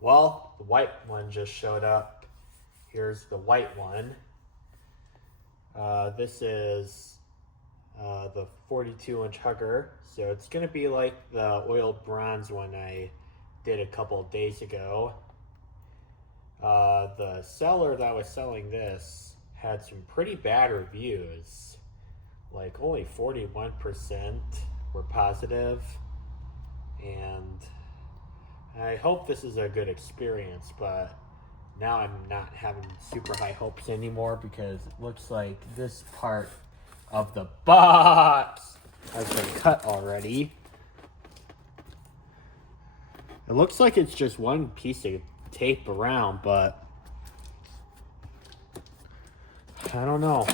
Well, the white one just showed up. Here's the white one. This is the 42-inch hugger. So it's going to be like the oiled bronze one I did a couple of days ago. The seller that was selling this had some pretty bad reviews. Like only 41% were positive, and I hope this is a good experience, but now I'm not having super high hopes anymore because it looks like this part of the box has been cut already. It looks like it's just one piece of tape around, but I don't know.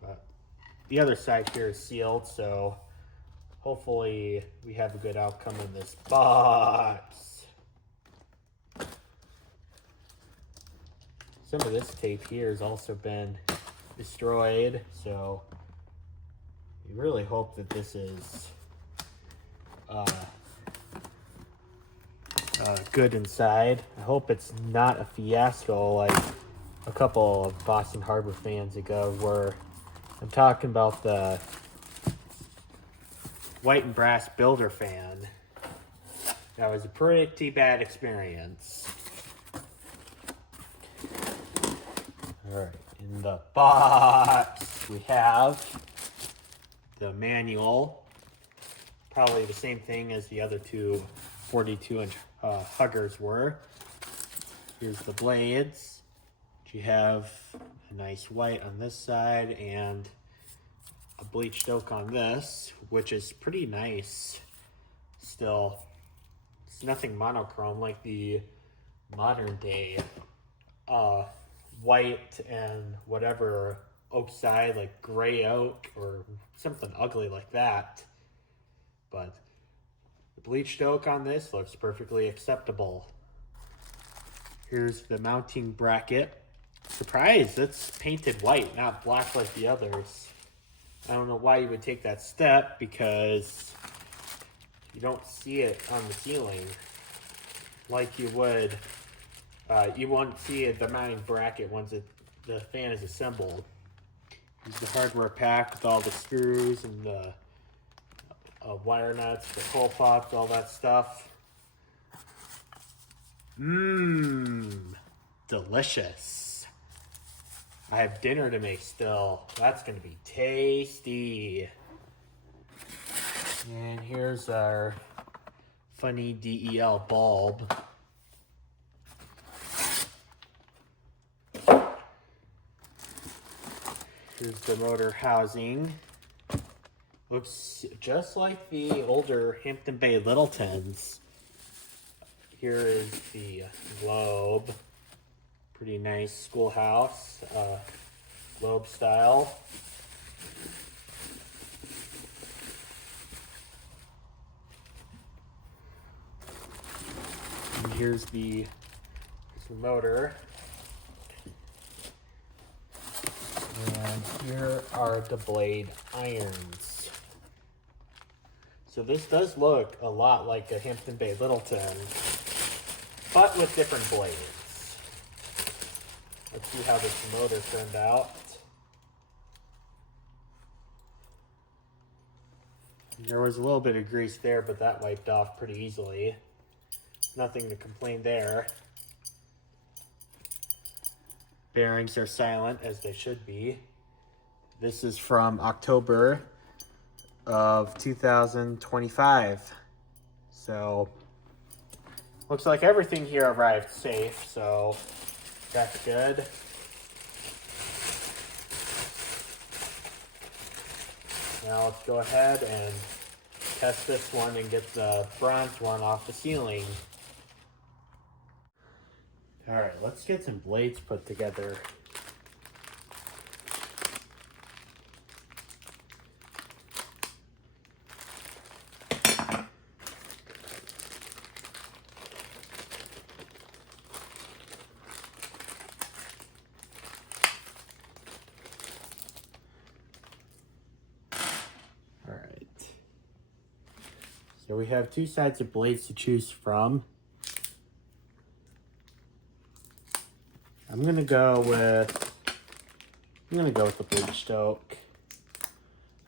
But the other side here is sealed, so hopefully we have a good outcome in this box. Some of this tape here has also been destroyed, so we really hope that this is good inside. I hope it's not a fiasco like a couple of Boston Harbor fans ago, where I'm talking about the white and brass builder fan. That was a pretty bad experience. Alright, in the box we have the manual. Probably the same thing as the other two 42-inch huggers were. Here's the blades. You have a nice white on this side and a bleached oak on this, which is pretty nice still. It's nothing monochrome like the modern day white and whatever oak side, like gray oak or something ugly like that. But the bleached oak on this looks perfectly acceptable. Here's the mounting bracket. Surprise, it's painted white, not black like the others. I don't know why you would take that step, because you don't see it on the ceiling like you would. You won't see the mounting bracket once the fan is assembled. Here's the hardware pack with all the screws and the wire nuts, the hole pops, all that stuff. Delicious. I have dinner to make still. That's going to be tasty. And here's our funny DEL bulb. Here's the motor housing. Looks just like the older Hampton Bay Littletons. Here is the globe. Pretty nice schoolhouse, globe style. And here's the motor. And here are the blade irons. So this does look a lot like a Hampton Bay Littleton, but with different blades. Let's see how this motor turned out. There was a little bit of grease there, but that wiped off pretty easily. Nothing to complain there. Bearings are silent, as they should be. This is from October of 2025. So, looks like everything here arrived safe, so that's good. Now let's go ahead and test this one and get the bronze one off the ceiling. Alright, let's get some blades put together. So we have two sides of blades to choose from. I'm gonna go with the bleached oak.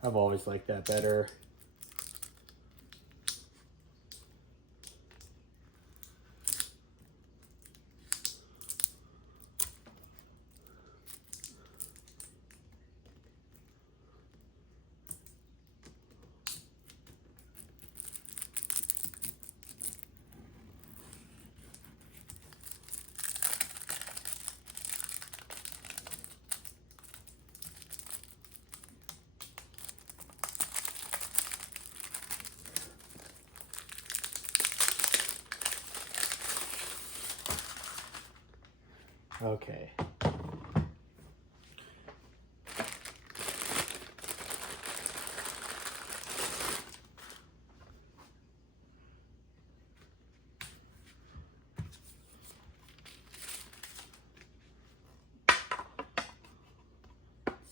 I've always liked that better. Okay.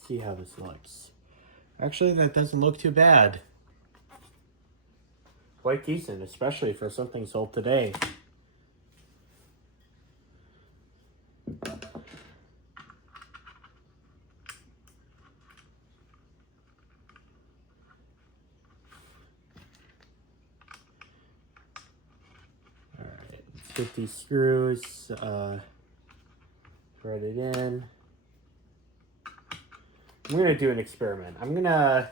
See how this looks. Actually, that doesn't look too bad. Quite decent, especially for something sold today. Alright, let's get these screws threaded in. I'm gonna do an experiment. I'm gonna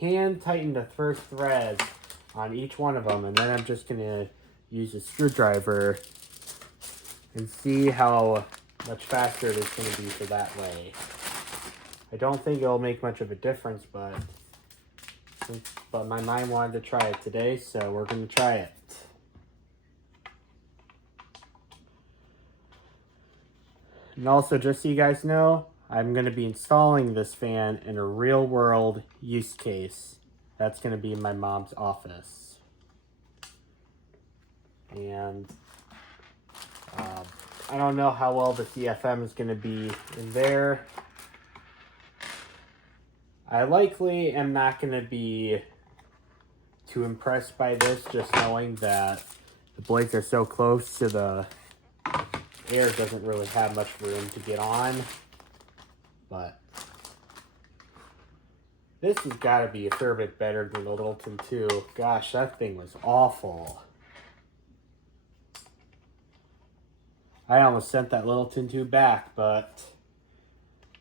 hand tighten the first threads on each one of them, and then I'm just gonna use a screwdriver and see how much faster it is gonna be for that way. I don't think it'll make much of a difference, but my mind wanted to try it today, so we're gonna try it. And also, just so you guys know, I'm going to be installing this fan in a real world use case. That's going to be in my mom's office. And I don't know how well the CFM is going to be in there. I likely am not going to be too impressed by this, just knowing that the blades are so close to the air, doesn't really have much room to get on. But this has got to be a fair bit better than the Littleton 2. Gosh, that thing was awful. I almost sent that Littleton 2 back, but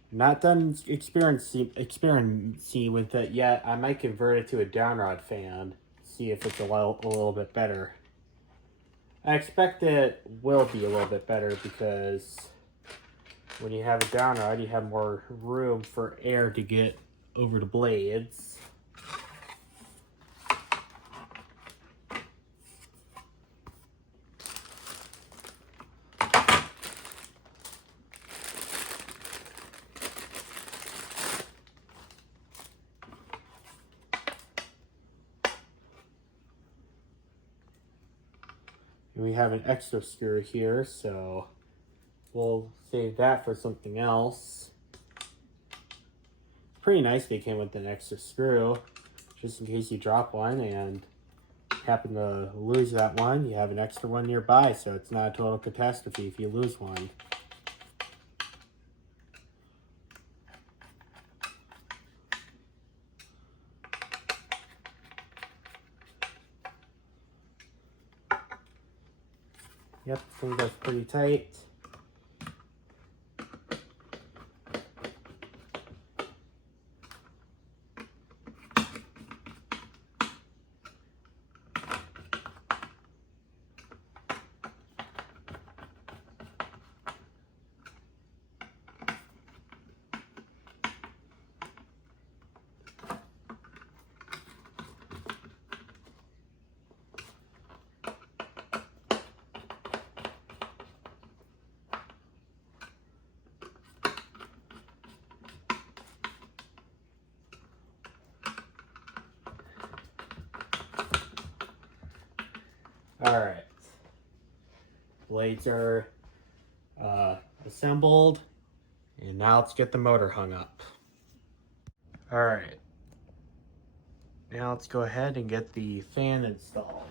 I'm not done experimenting with it yet. I might convert it to a downrod fan, see if it's a little bit better. I expect it will be a little bit better because when you have a downrod, you have more room for air to get over the blades. And we have an extra screw here, so we'll save that for something else. Pretty nice they came with an extra screw, just in case you drop one and happen to lose that one. You have an extra one nearby, so it's not a total catastrophe if you lose one. Yep, I think that's pretty tight. Alright, blades are assembled, and now let's get the motor hung up. Alright, now let's go ahead and get the fan installed.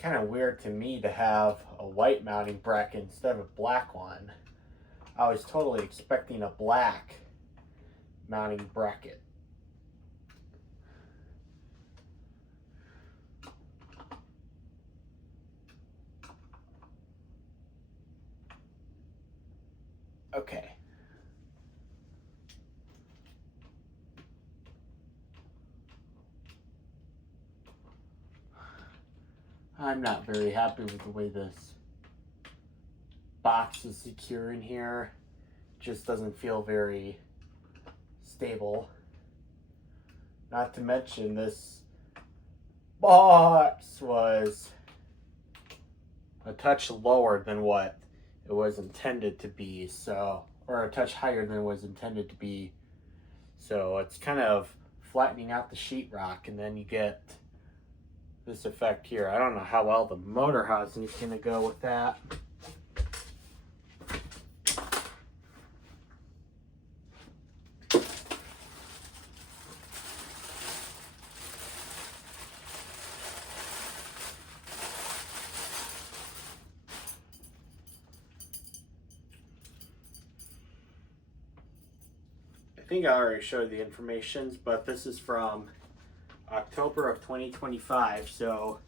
kind of weird to me to have a white mounting bracket instead of a black one. I was totally expecting a black mounting bracket. Okay. I'm not very happy with the way this box is secure in here. Just doesn't feel very stable. Not to mention this box was a touch lower than what it was intended to be, so, or a touch higher than it was intended to be. So it's kind of flattening out the sheetrock, and then you get this effect here. I don't know how well the motor housing is going to go with that. I think I already showed the information, but this is from October of 2025, so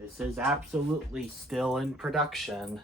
this is absolutely still in production.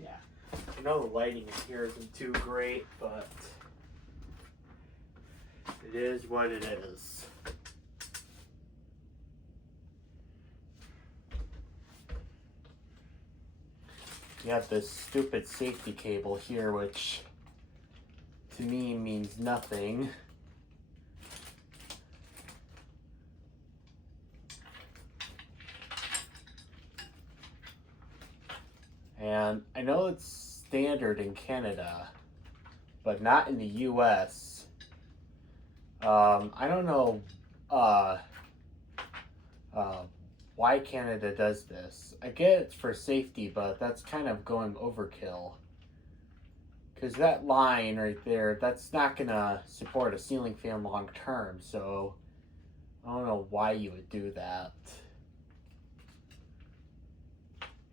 Yeah, I know the lighting in here isn't too great, but it is what it is. You have this stupid safety cable here, which to me means nothing. And I know it's standard in Canada, but not in the US. I don't know why Canada does this. I get it's for safety, but that's kind of going overkill. Because that line right there, that's not going to support a ceiling fan long term, so I don't know why you would do that.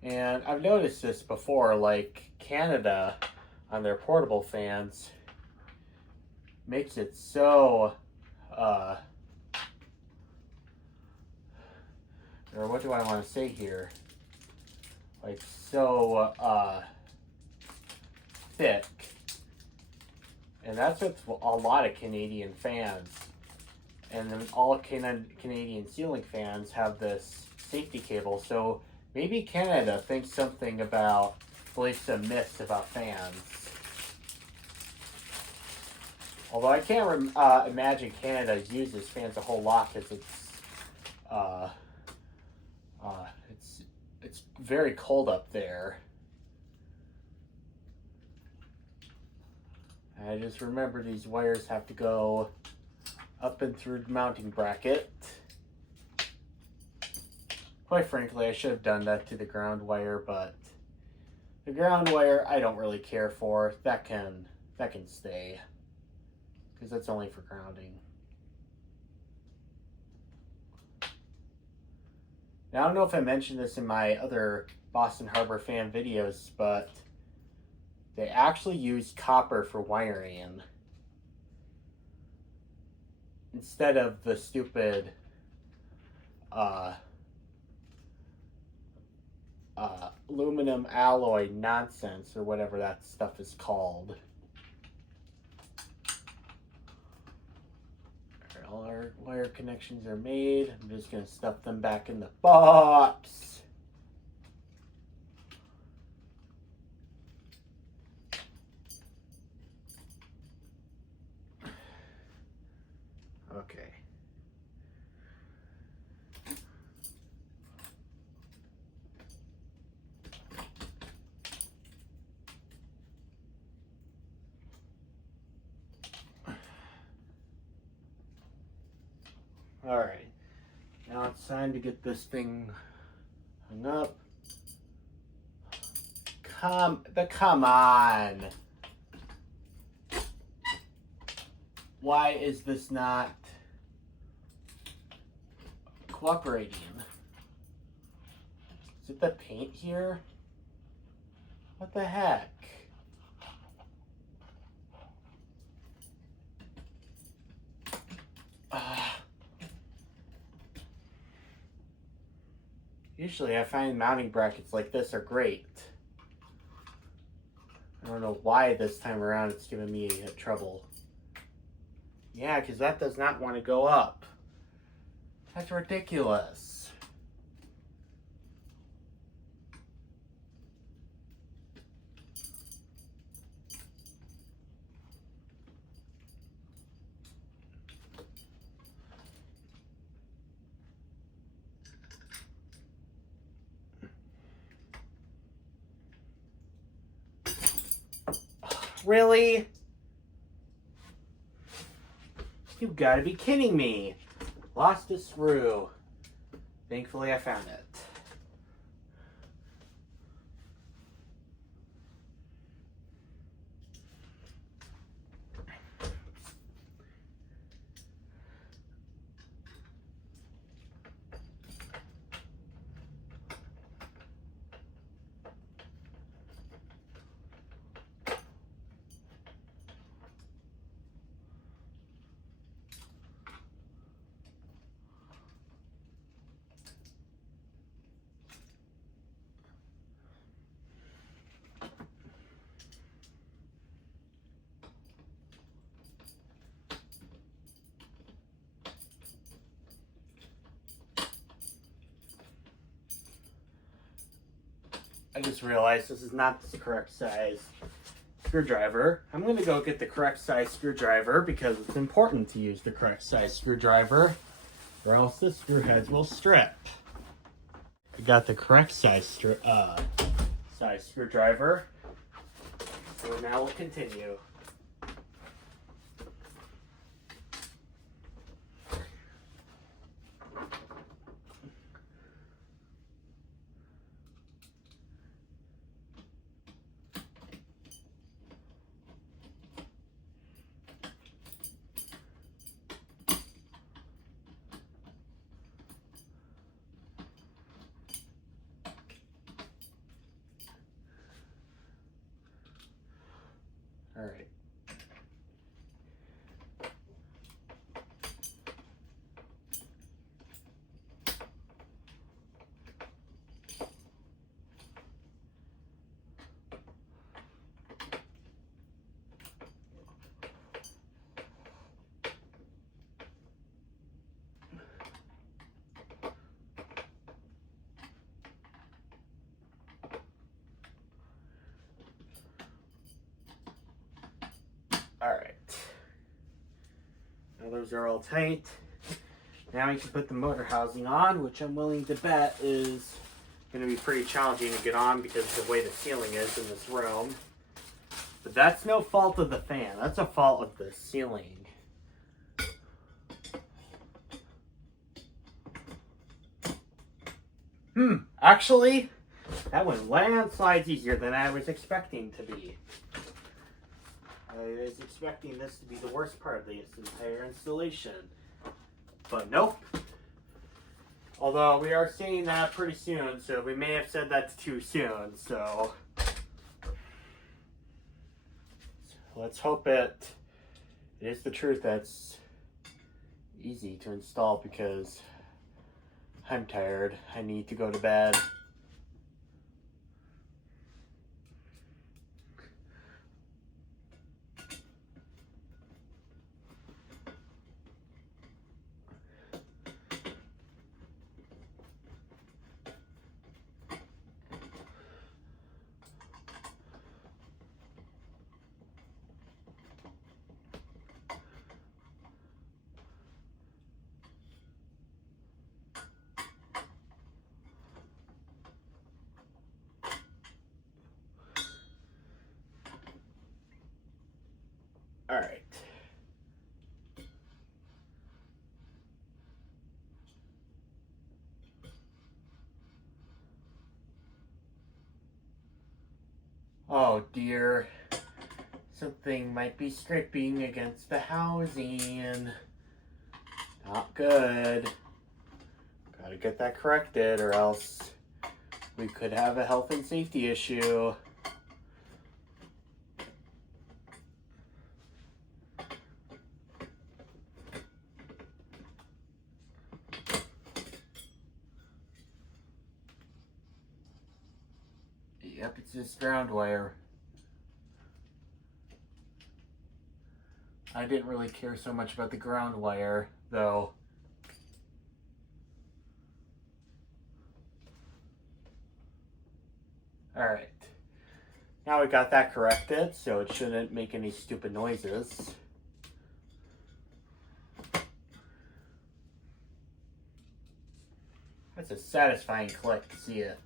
And I've noticed this before, like Canada on their portable fans makes it so, or what do I want to say here? Like so thick. And that's with a lot of Canadian fans. And then all Canadian ceiling fans have this safety cable, so maybe Canada thinks something about, believes some myths about fans. Although I can't imagine Canada uses fans a whole lot because it's very cold up there. I just remember these wires have to go up and through the mounting bracket. Quite frankly, I should have done that to the ground wire, but the ground wire I don't really care for. That can stay, because that's only for grounding. Now, I don't know if I mentioned this in my other Boston Harbor fan videos, but they actually use copper for wiring instead of the stupid aluminum alloy nonsense, or whatever that stuff is called. All our wire connections are made. I'm just going to stuff them back in the box. Okay. All right. Now it's time to get this thing hung up. Come on. Why is this not cooperating? Is it the paint here? What the heck? Usually I find mounting brackets like this are great. I don't know why this time around it's giving me trouble. Yeah, because that does not want to go up. That's ridiculous. Really? You gotta be kidding me. Lost a screw. Thankfully I found it. I just realized this is not the correct size screwdriver. I'm going to go get the correct size screwdriver because it's important to use the correct size screwdriver or else the screw heads will strip. I got the correct size screwdriver, so now we'll continue. All right. All right. Now those are all tight. Now we can put the motor housing on, which I'm willing to bet is going to be pretty challenging to get on because of the way the ceiling is in this room. But that's no fault of the fan. That's a fault of the ceiling. Actually, that went landslides easier than I was expecting to be. I was expecting this to be the worst part of this entire installation. But nope. Although we are seeing that pretty soon, so we may have said that's too soon, so let's hope it is the truth that's easy to install because I'm tired. I need to go to bed. All right. Oh dear. Something might be stripping against the housing. Not good. Gotta get that corrected or else we could have a health and safety issue. Yep, it's this ground wire. I didn't really care so much about the ground wire, though. Alright. Now we got that corrected, so it shouldn't make any stupid noises. That's a satisfying click to see it.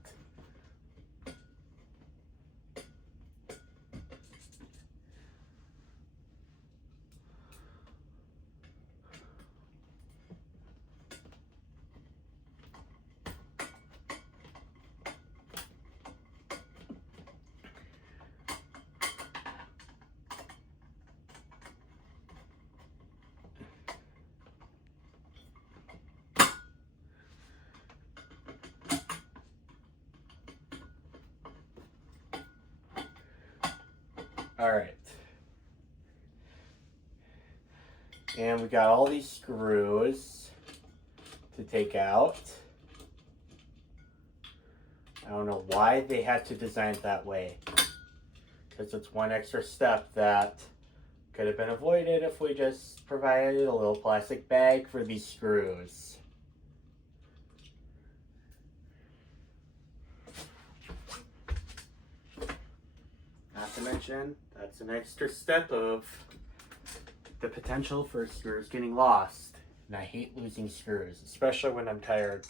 All right. And we got all these screws to take out. I don't know why they had to design it that way. Because it's one extra step that could have been avoided if we just provided a little plastic bag for these screws. Not to mention, that's an extra step of the potential for screws getting lost. And I hate losing screws, especially when I'm tired.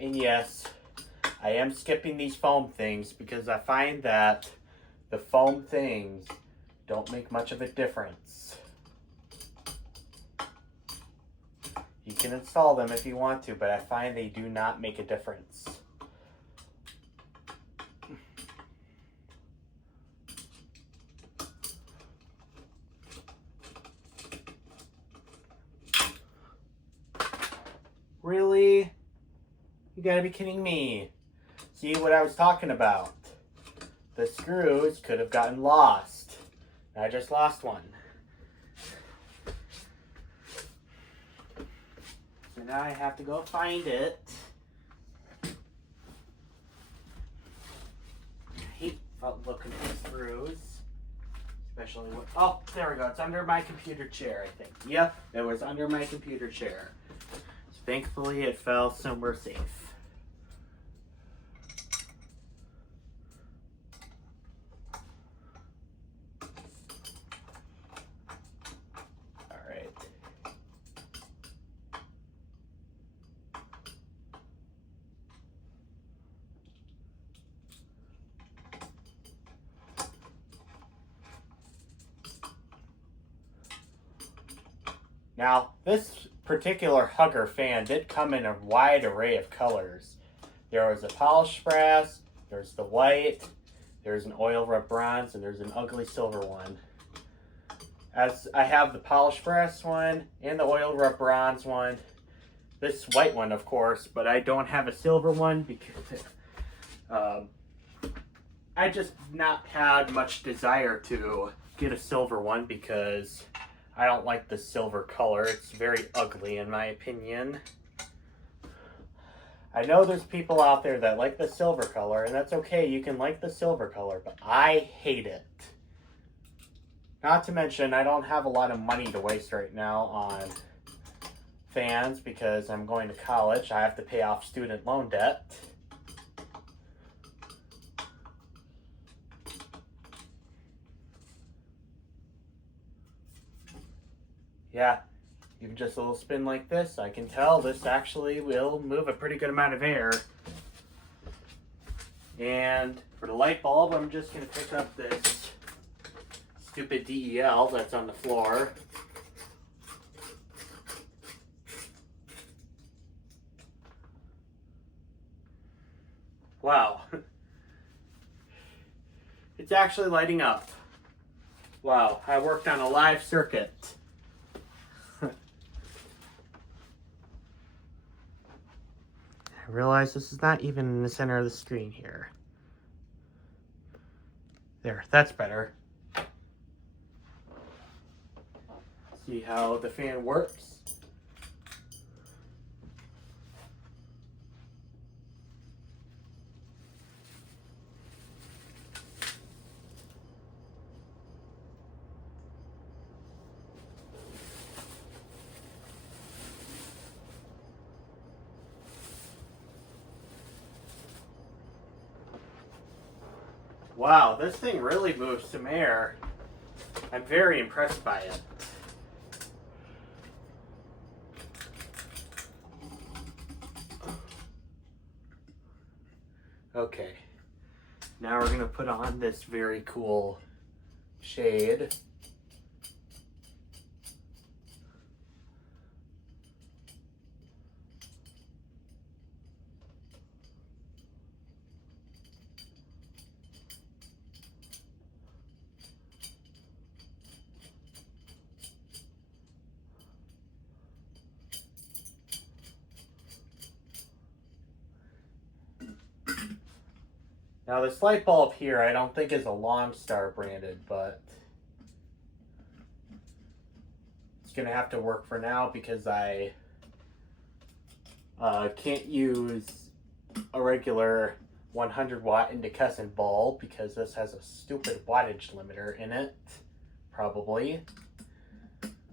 And yes, I am skipping these foam things because I find that the foam things don't make much of a difference. You can install them if you want to, but I find they do not make a difference. Really? You gotta be kidding me. See what I was talking about? The screws could have gotten lost. I just lost one. So now I have to go find it. I hate looking for screws. Especially when, oh, there we go. It's under my computer chair, I think. Yep, it was under my computer chair. So thankfully it fell somewhere safe. Now, this particular Hugger fan did come in a wide array of colors. There was a polished brass, there's the white, there's an oil rub bronze, and there's an ugly silver one. As I have the polished brass one and the oil rub bronze one, this white one, of course, but I don't have a silver one because I just not had much desire to get a silver one because I don't like the silver color. It's very ugly in my opinion. I know there's people out there that like the silver color, and that's okay. You can like the silver color, but I hate it. Not to mention, I don't have a lot of money to waste right now on fans because I'm going to college. I have to pay off student loan debt. Yeah, even just a little spin like this, I can tell this actually will move a pretty good amount of air. And for the light bulb, I'm just going to pick up this stupid DEL that's on the floor. Wow. It's actually lighting up. Wow, I worked on a live circuit. I realize this is not even in the center of the screen here. There, that's better. See how the fan works? Wow, this thing really moves some air. I'm very impressed by it. Okay, now we're going to put on this very cool shade. Now this light bulb here I don't think is a Longstar branded, but it's going to have to work for now because I can't use a regular 100 watt incandescent bulb because this has a stupid wattage limiter in it, probably.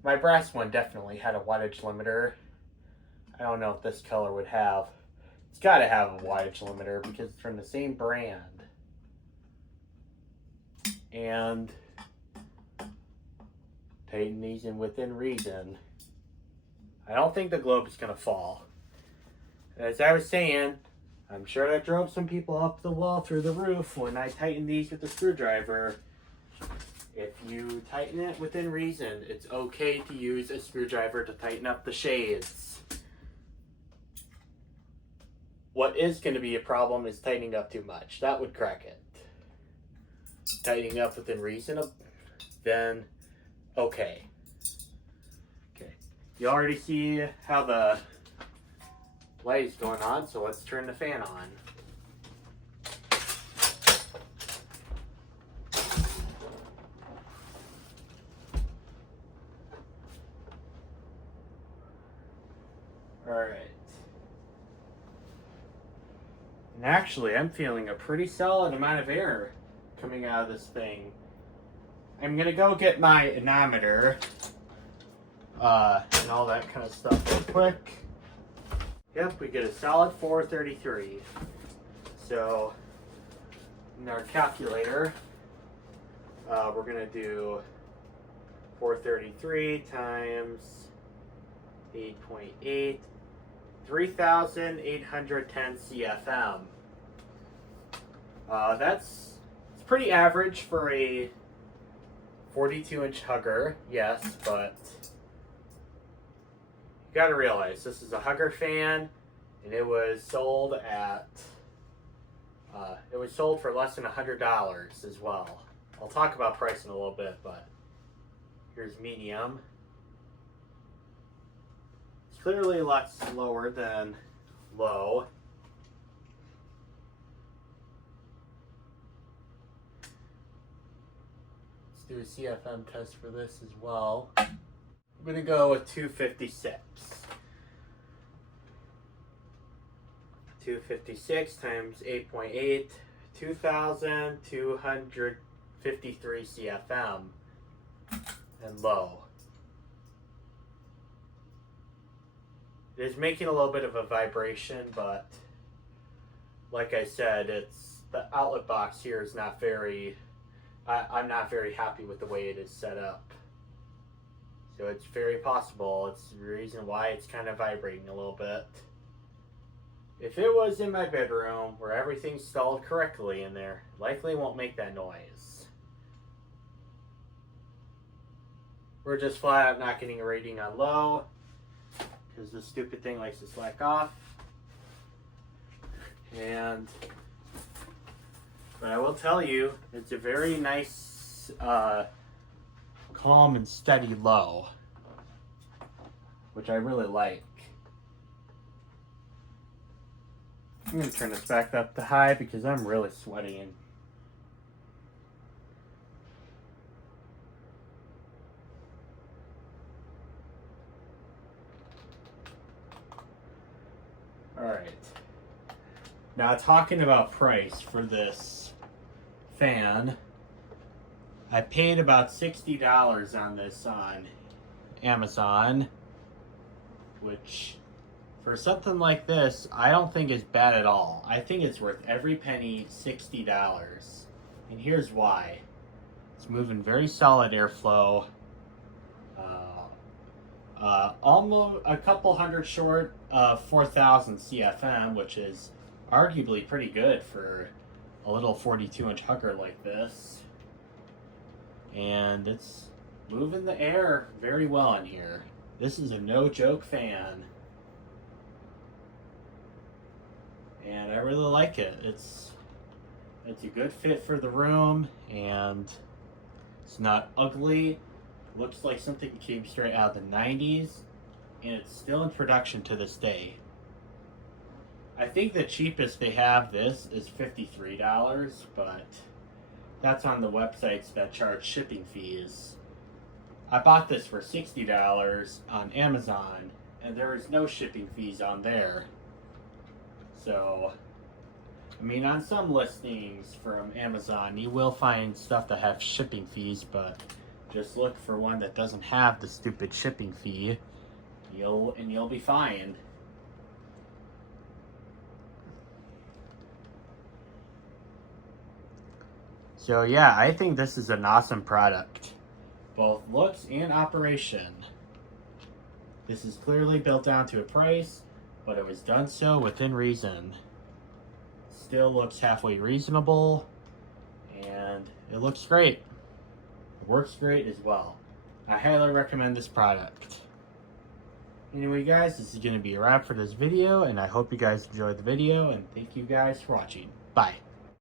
My brass one definitely had a wattage limiter. I don't know if this color would have. It's got to have a wattage limiter because it's from the same brand. And tighten these in within reason. I don't think the globe is going to fall. As I was saying, I'm sure that drove some people up the wall through the roof when I tightened these with the screwdriver. If you tighten it within reason, it's okay to use a screwdriver to tighten up the shades. What is going to be a problem is tightening up too much. That would crack it. Tightening up within reason, then okay. Okay. You already see how the light is going on, so let's turn the fan on. Alright. And actually, I'm feeling a pretty solid amount of air coming out of this thing. I'm going to go get my anemometer and all that kind of stuff real quick. Yep, we get a solid 433. So, in our calculator, we're going to do 433 times 8.8, 3,810 CFM. It's pretty average for a 42-inch hugger, yes, but you gotta realize this is a hugger fan, and it was sold for less than $100 as well. I'll talk about price in a little bit, but here's medium. It's clearly a lot slower than low. Let's do a CFM test for this as well. I'm gonna go with 256. 256 times 8.8, 2,253 CFM and low. It is making a little bit of a vibration, but like I said, it's the outlet box here is not very, I'm not very happy with the way it is set up. So it's very possible. It's the reason why it's kind of vibrating a little bit. If it was in my bedroom where everything's stalled correctly in there, likely won't make that noise. We're just flat out not getting a rating on low because the stupid thing likes to slack off. But I will tell you, it's a very nice, calm and steady low, which I really like. I'm going to turn this back up to high because I'm really sweating. Alright. Now talking about price for this fan, I paid about $60 on this on Amazon, which for something like this, I don't think is bad at all. I think it's worth every penny, $60. And here's why. It's moving very solid airflow. Almost a couple hundred short of 4,000 CFM, which is arguably pretty good for a little 42-inch hugger like this. And it's moving the air very well in here. This is a no-joke fan. And I really like it. It's a good fit for the room, and it's not ugly. Looks like something came straight out of the 90s, and it's still in production to this day. I think the cheapest they have this is $53, but that's on the websites that charge shipping fees. I bought this for $60 on Amazon, and there is no shipping fees on there. So, I mean, on some listings from Amazon, you will find stuff that have shipping fees, but just look for one that doesn't have the stupid shipping fee. You'll be fine. So yeah, I think this is an awesome product, both looks and operation. This is clearly built down to a price, but it was done so within reason. Still looks halfway reasonable, and it looks great. It works great as well. I highly recommend this product. Anyway guys, this is going to be a wrap for this video, and I hope you guys enjoyed the video, and thank you guys for watching. Bye.